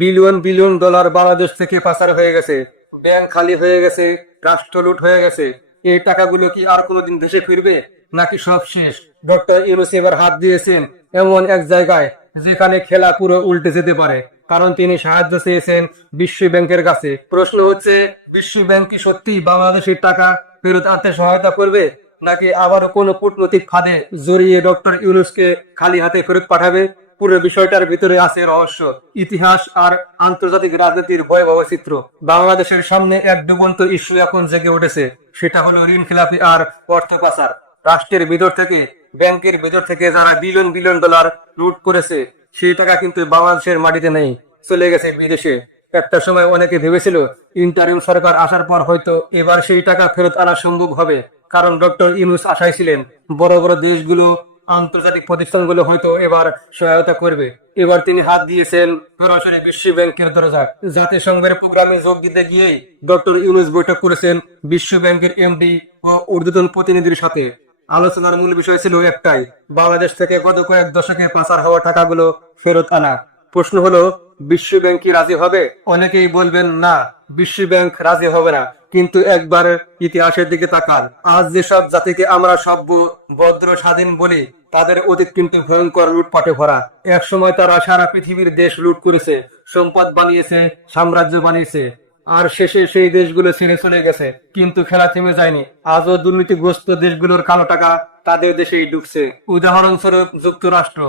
Billion billion dollar Bangladesh থেকে পাচার হয়ে গেছে। ব্যাংক খালি হয়ে গেছে, রাষ্ট্র লুট হয়ে গেছে। এই টাকাগুলো কি আর কোনোদিন দেশে ফিরবে? নাকি সব শেষ? ডক্টর ইউনুস এবার হাত দিয়েছেন এমন এক জায়গায়, যেখানে খেলা পুরো উল্টে যেতে পারে। কারণ তিনি সাহায্য চেয়েছেন বিশ্ব ব্যাংকের কাছে। প্রশ্ন হচ্ছে বিশ্ব ব্যাংক কি সত্যি বাংলাদেশের টাকা ফেরত আনতে সহায়তা করবে? নাকি আবারও কোনো কূটনৈতিক ফাঁদে জড়িয়ে ডক্টর ইউনুসকে খালি হাতে ফেরত পাঠাবে? পুরো বিষয়টার ভিতরে আছে রহস্য, ইতিহাস আর আন্তর্জাতিক রাজনীতির ভয়াবহ চিত্র। বাংলাদেশের সামনে এক ডুবন্ত ইস্যু এখন জেগে উঠেছে, সেটা হলো ঋণ খেলাপি আর অর্থ পাচার। রাষ্ট্রের ভিতর থেকে, ব্যাংকের ভিতর থেকে যারা বিলিয়ন বিলিয়ন ডলার লুট করেছে, সেই টাকা কিন্তু বাংলাদেশের মাটিতে নেই, চলে গেছে বিদেশে। একটা সময় অনেকে ভেবেছিল, ইন্টারিম সরকার আসার পর হয়তো এবার সেই টাকা ফেরত আনা সম্ভব হবে, কারণ ডক্টর ইউনুস আশায় ছিলেন, বড় বড় দেশগুলো আন্তর্জাতিক প্রতিষ্ঠানগুলো হয়তো এবার সহায়তা করবে। এবার তিনি হাত দিয়েছেন সরাসরি বিশ্ব ব্যাংকের দরজা। জাতিসংঘের প্রোগ্রামে যোগ দিতে গিয়ে ডক্টর ইউনুস বৈঠক করেছেন বিশ্ব ব্যাংকের এমডি ও ঊর্ধ্বতন প্রতিনিধির সাথে। আলোচনার মূল বিষয় ছিল একটাই, বাংলাদেশ থেকে গত কয়েক দশকে পাচার হওয়া টাকাগুলো ফেরত আনা। প্রশ্ন হলো বিশ্ব ব্যাংক কি রাজি হবে? অনেকেই বলবেন, না বিশ্ব ব্যাংক রাজি হবে না। কিন্তু একবার ইতিহাসের দিকে তাকান। আজ যেসব জাতিকে আমরা সভ্য, ভদ্র, স্বাধীন বলি, তাদের অতীত কিন্তু ভয়ঙ্কর লুটপাটে ভরা। এক সময় তারা সারা পৃথিবীর দেশ লুট করেছে, সম্পদ বানিয়েছে, সাম্রাজ্য বানিয়েছে, আর শেষে সেই দেশগুলো ছেড়ে চলে গেছে। কিন্তু খেলা থেমে যায়নি। আজও দুর্নীতিগ্রস্ত দেশগুলোর কালো টাকা তাদের দেশেই ঢুকছে উদাহরণস্বরূপ যুক্তরাষ্ট্র।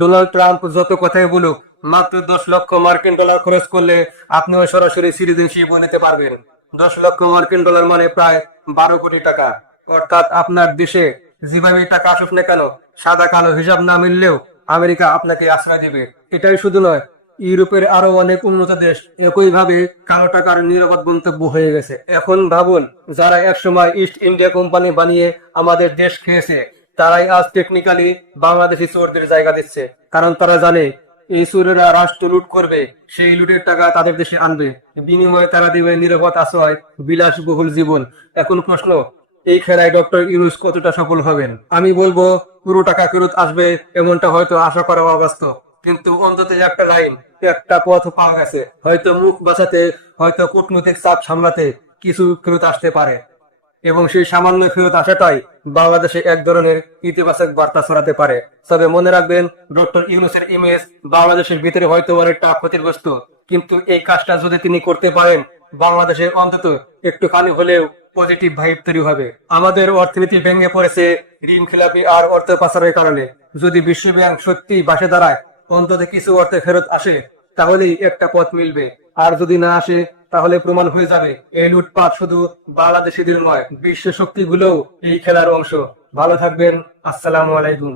ডোনাল্ড ট্রাম্প যত কথাই বলুক মাত্র দশ লক্ষ মার্কিন ডলার খরচ করলে আপনিও সরাসরি সিটিজেনশিপ নিতে পারবেন। দশ লক্ষ মার্কিন ডলার মানে প্রায় বারো কোটি টাকা। অর্থাৎ আপনার দেশে যেভাবে টাকা আসুক না কেন, সাদা কালো হিসাব না মিললেও আমেরিকা আপনাকে আশ্রয় দেবে। এটাই শুধু নয়, ইউরোপের আরও অনেক উন্নত দেশ একইভাবে কালো টাকার নিরাপদ গন্তব্য হয়ে গেছে। এখন ভাবুন, যারা একসময় ইস্ট ইন্ডিয়া কোম্পানি বানিয়ে আমাদের দেশ খেয়েছে, তারাই আজ টেকনিক্যালি বাংলাদেশি চোরদের জায়গা দিচ্ছে। কারণ তারা জানে এই চোরেরা রাষ্ট্র লুট করবে, সেই লুটের টাকা তাদের দেশে আনবে। বিনিময়ে তারা দেবে নিরাপদ আশ্রয়, বিলাসবহুল জীবন। এখন প্রশ্ন, এই খেলায় ডক্টর ইউনুস কতটা সফল হবেন? আমি বলব, পুরো টাকা ফেরত আসবে এমনটা হয়তো আশা করা অবাস্তব। কিন্তু অন্তত একটা লাইন, একটা পথ পাওয়া গেছে। হয়তো মুখ বাঁচাতে, হয়তো কূটনৈতিক চাপ সামলাতে কিছু ফেরত আসতে পারে। এবং সেই সামান্য ফেরত আসাটাই বাংলাদেশে এক ধরনের ইতিবাচক বার্তা ছড়াতে পারে। তবে মনে রাখবেন, ডক্টর ইউনুসের ইমেজ বাংলাদেশের ভিতরে হয়তো অনেকটা ক্ষতিগ্রস্ত। কিন্তু এই কাজটা যদি তিনি করতে পারেন, বাংলাদেশের অন্তত একটুখানি হলেও পজিটিভ ভাইব তৈরি হবে। আমাদের অর্থনীতি ভেঙে পড়েছে ঋণ খেলাপি আর অর্থ পাচারের কারণে। যদি বিশ্ব ব্যাংক সত্যি বাসে দাঁড়ায়, অন্তত কিছু অর্থ ফেরত আসে, তাহলেই একটা পথ মিলবে। আর যদি না আসে তাহলে প্রমাণ হয়ে যাবে এই লুটপাট শুধু বাংলাদেশিদের নয়, বিশ্ব শক্তিগুলোও এই খেলার অংশ। ভালো থাকবেন, আসসালামু আলাইকুম।